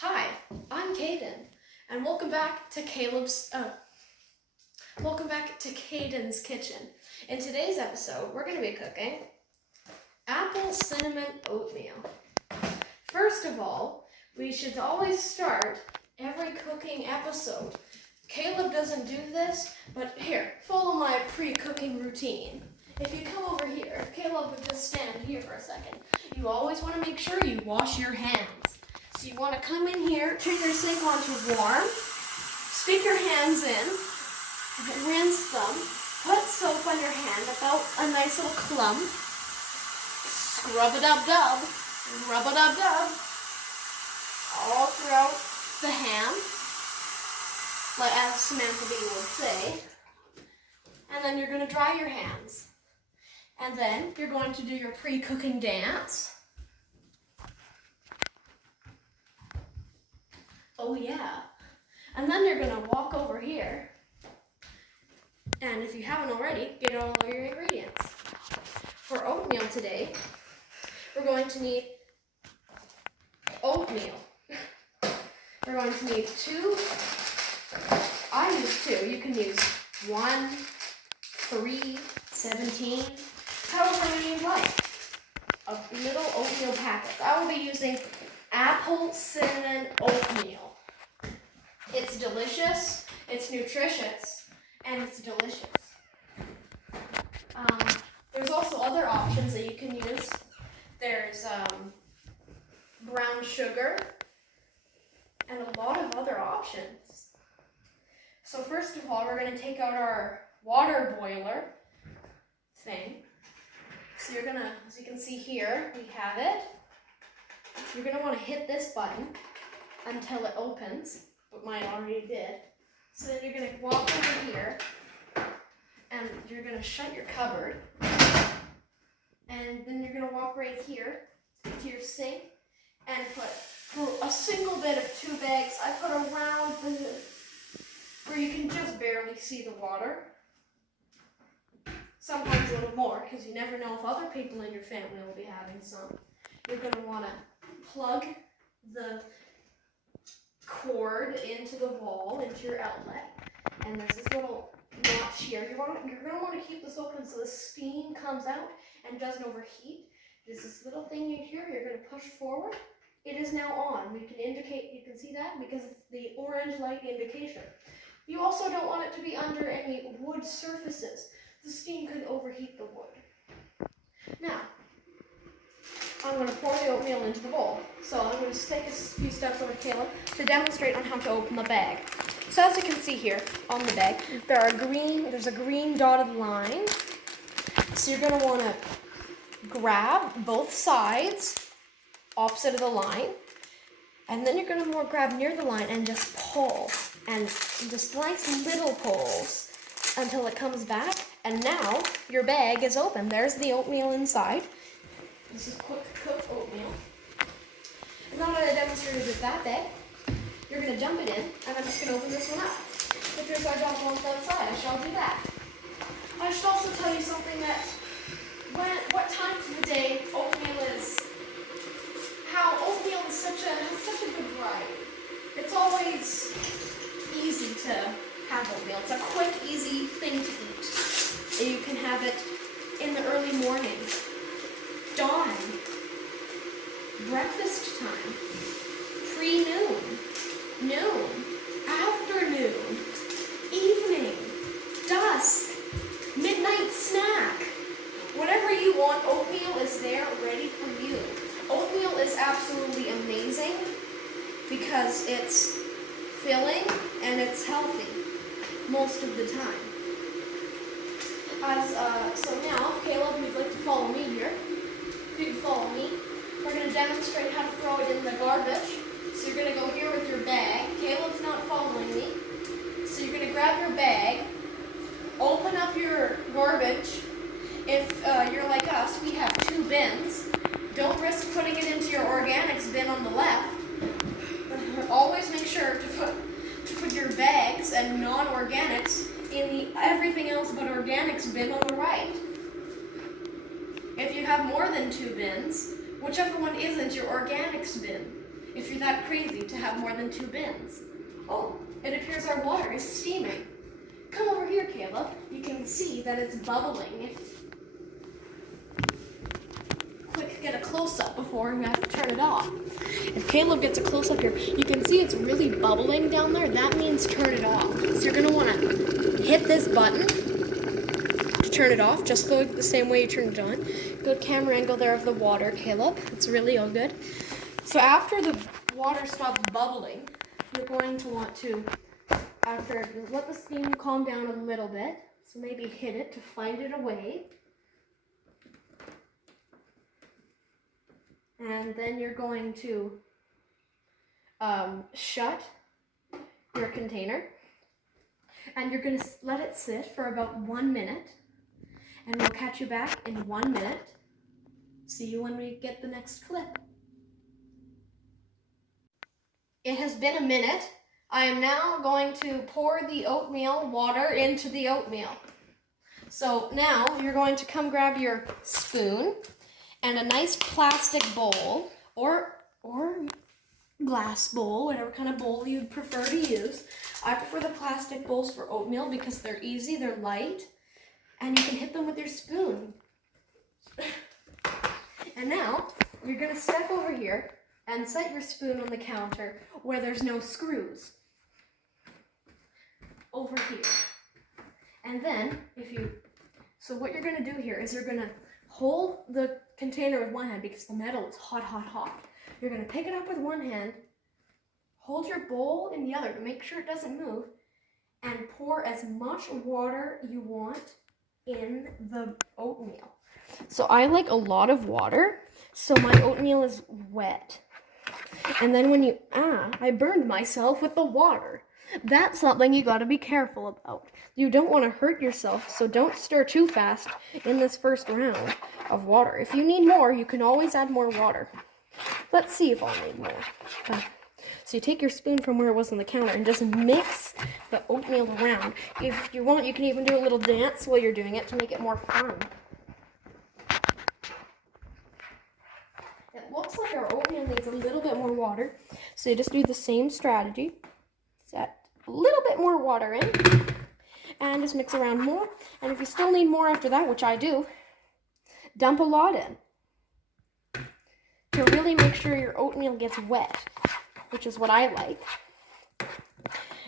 Hi, I'm Kaeden, and welcome back to Kaeden's Kitchen. In today's episode, we're going to be cooking apple cinnamon oatmeal. First of all, we should always start every cooking episode. Caleb doesn't do this, but here, follow my pre-cooking routine. If you come over here, if Caleb would just stand here for a second, you always want to make sure you wash your hands. So you want to come in here, turn your sink on to warm, stick your hands in, rinse them, put soap on your hand, about a nice little clump, scrub-a-dub-dub, rub-a-dub-dub, all throughout the hand, like as Samantha B would say. And then you're going to dry your hands. And then you're going to do your pre-cooking dance. Oh yeah. And then you're gonna walk over here, and if you haven't already, get all of your ingredients. For oatmeal today, we're going to need oatmeal. We're going to need 2, I use 2, you can use 1, 3, 17, however many you like. A little oatmeal packet. I will be using apple cinnamon oatmeal. It's delicious, it's nutritious, and it's delicious. There's also other options that you can use. There's brown sugar and a lot of other options. So first of all, we're going to take out our water boiler thing. So you're going to, as you can see here, we have it. You're going to want to hit this button until it opens, but mine already did. So then you're going to walk over here, and you're going to shut your cupboard. And then you're going to walk right here to your sink and put, for a single bit of 2 bags, I put around where you can just barely see the water. Sometimes a little more, because you never know if other people in your family will be having some. You're going to want to plug the cord into the wall, into your outlet, and there's this little notch here. You're going to want to keep this open so the steam comes out and doesn't overheat. There's this little thing in here. You're going to push forward. It is now on. You can see that because it's the orange light indication. You also don't want it to be under any wood surfaces. The steam could overheat the wood. Now, I'm going to pour the oatmeal into the bowl. So I'm going to take a few steps over to Caleb to demonstrate on how to open the bag. So as you can see here on the bag, there's a green dotted line. So you're going to want to grab both sides opposite of the line, and then you're going to grab near the line and just pull, and just nice little pulls until it comes back, and now your bag is open. There's the oatmeal inside. This is quick cooked oatmeal. And now that I demonstrated with that bag, you're going to jump it in, and I'm just going to open this one up. If there's a jump on the outside, I shall do that. I should also tell you something that what time of the day oatmeal is, how oatmeal is has such a good variety. It's always easy to have oatmeal. It's a quick, easy thing to eat. You can have it in the early morning, dawn, breakfast time, pre-noon, noon, afternoon. healthy most of the time. So now, Caleb, you'd like to follow me here. If you can follow me, we're going to demonstrate how to throw it in the garbage. So you're going to go here with your bag. Caleb's not following me. So you're going to grab your bag, open up your garbage. If you're like us, we have 2 bins. Don't risk putting it into your organics bin on the left. Always make sure to put your bags and non-organics in the everything else but organics bin on the right. If you have more than 2 bins, whichever one isn't your organics bin, if you're that crazy to have more than 2 bins. Oh, it appears our water is steaming. Come over here, Caleb. You can see that it's bubbling. Quick, get a close-up before we have to turn it off. If Caleb gets a close-up here, you can see it's really bubbling down there. That means turn it off. So you're going to want to hit this button to turn it off, just like the same way you turn it on. Good camera angle there of the water, Caleb. It's really all good. So after the water stops bubbling, you're going to want to, after let the steam calm down a little bit, so maybe hit it to fight it away. And then you're going to shut your container. And you're going to let it sit for about 1 minute. And we'll catch you back in 1 minute. See you when we get the next clip. It has been a minute. I am now going to pour the oatmeal water into the oatmeal. So now you're going to come grab your spoon and a nice plastic bowl or glass bowl, whatever kind of bowl you'd prefer to use. I prefer the plastic bowls for oatmeal because they're easy, they're light, and you can hit them with your spoon. And now you're going to step over here and set your spoon on the counter where there's no screws. Over here. And then so what you're going to do here is you're going to hold the container with one hand because the metal is hot, hot, hot. You're going to pick it up with one hand, hold your bowl in the other to make sure it doesn't move, and pour as much water you want in the oatmeal. So I like a lot of water, so my oatmeal is wet. And then when I burned myself with the water. That's something you got to be careful about. You don't want to hurt yourself, so don't stir too fast in this first round of water. If you need more, you can always add more water. Let's see if I'll need more. So you take your spoon from where it was on the counter and just mix the oatmeal around. If you want, you can even do a little dance while you're doing it to make it more fun. It looks like our oatmeal needs a little bit more water, so you just do the same strategy. Set a little bit more water in and just mix around more. And if you still need more after that, which I do, dump a lot in to really make sure your oatmeal gets wet, which is what I like.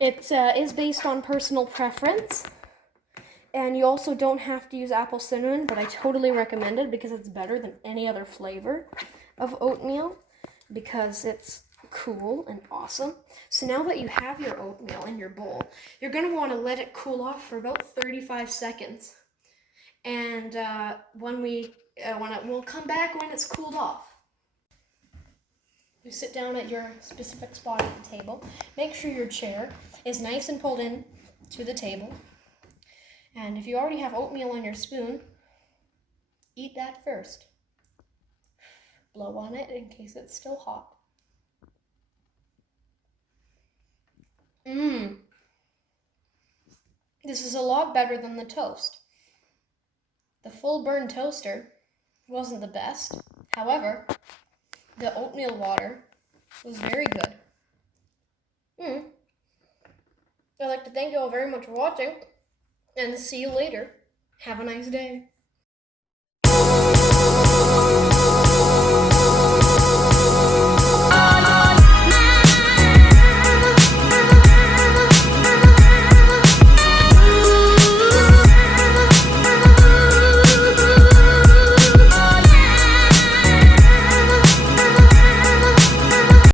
It is based on personal preference, and you also don't have to use apple cinnamon, but I totally recommend it because it's better than any other flavor of oatmeal because it's cool and awesome. So now that you have your oatmeal in your bowl, you're going to want to let it cool off for about 35 seconds. And we'll come back when it's cooled off. You sit down at your specific spot at the table. Make sure your chair is nice and pulled in to the table. And if you already have oatmeal on your spoon, eat that first. Blow on it in case it's still hot. This is a lot better than the toast. The full burn toaster wasn't the best. However, the oatmeal water was very good. I'd like to thank you all very much for watching, and see you later. Have a nice day.